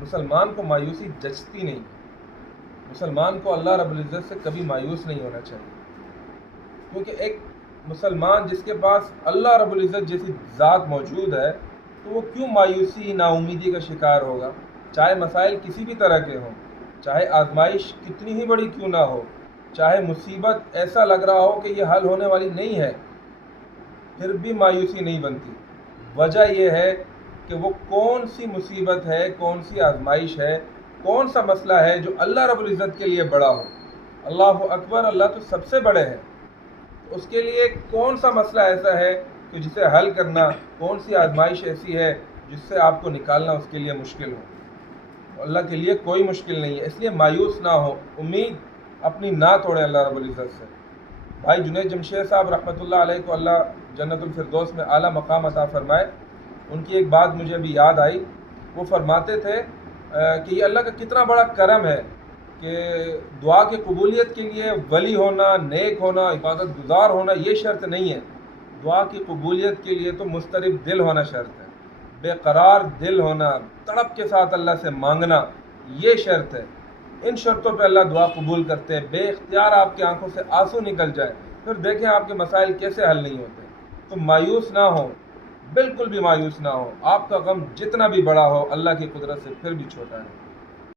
مسلمان کو مایوسی جچتی نہیں، مسلمان کو اللہ رب العزت سے کبھی مایوس نہیں ہونا چاہیے، کیونکہ ایک مسلمان جس کے پاس اللہ رب العزت جیسی ذات موجود ہے تو وہ کیوں مایوسی نا امیدی کا شکار ہوگا؟ چاہے مسائل کسی بھی طرح کے ہوں، چاہے آزمائش کتنی ہی بڑی کیوں نہ ہو، چاہے مصیبت ایسا لگ رہا ہو کہ یہ حل ہونے والی نہیں ہے، پھر بھی مایوسی نہیں بنتی۔ وجہ یہ ہے کہ وہ کون سی مصیبت ہے، کون سی آزمائش ہے، کون سا مسئلہ ہے جو اللہ رب العزت کے لیے بڑا ہو۔ اللہ اکبر، اللہ تو سب سے بڑے ہیں، اس کے لیے کون سا مسئلہ ایسا ہے کہ جسے حل کرنا، کون سی آزمائش ایسی ہے جس سے آپ کو نکالنا اس کے لیے مشکل ہو۔ اللہ کے لیے کوئی مشکل نہیں ہے، اس لیے مایوس نہ ہو، امید اپنی نہ توڑیں اللہ رب العزت سے۔ بھائی جنید جمشید صاحب رحمۃ اللہ علیہ کو اللہ جنت الفردوس میں اعلیٰ مقام عطا فرمائے، ان کی ایک بات مجھے ابھی یاد آئی۔ وہ فرماتے تھے کہ یہ اللہ کا کتنا بڑا کرم ہے کہ دعا کی قبولیت کے لیے ولی ہونا، نیک ہونا، عبادت گزار ہونا یہ شرط نہیں ہے، دعا کی قبولیت کے لیے تو مضطرب دل ہونا شرط ہے، بے قرار دل ہونا، تڑپ کے ساتھ اللہ سے مانگنا یہ شرط ہے۔ ان شرطوں پہ اللہ دعا قبول کرتے ہیں۔ بے اختیار آپ کی آنکھوں سے آنسو نکل جائے، پھر دیکھیں آپ کے مسائل کیسے حل نہیں ہوتے۔ تو مایوس نہ ہو، بالکل بھی مایوس نہ ہو، آپ کا غم جتنا بھی بڑا ہو اللہ کی قدرت سے پھر بھی چھوٹا ہے۔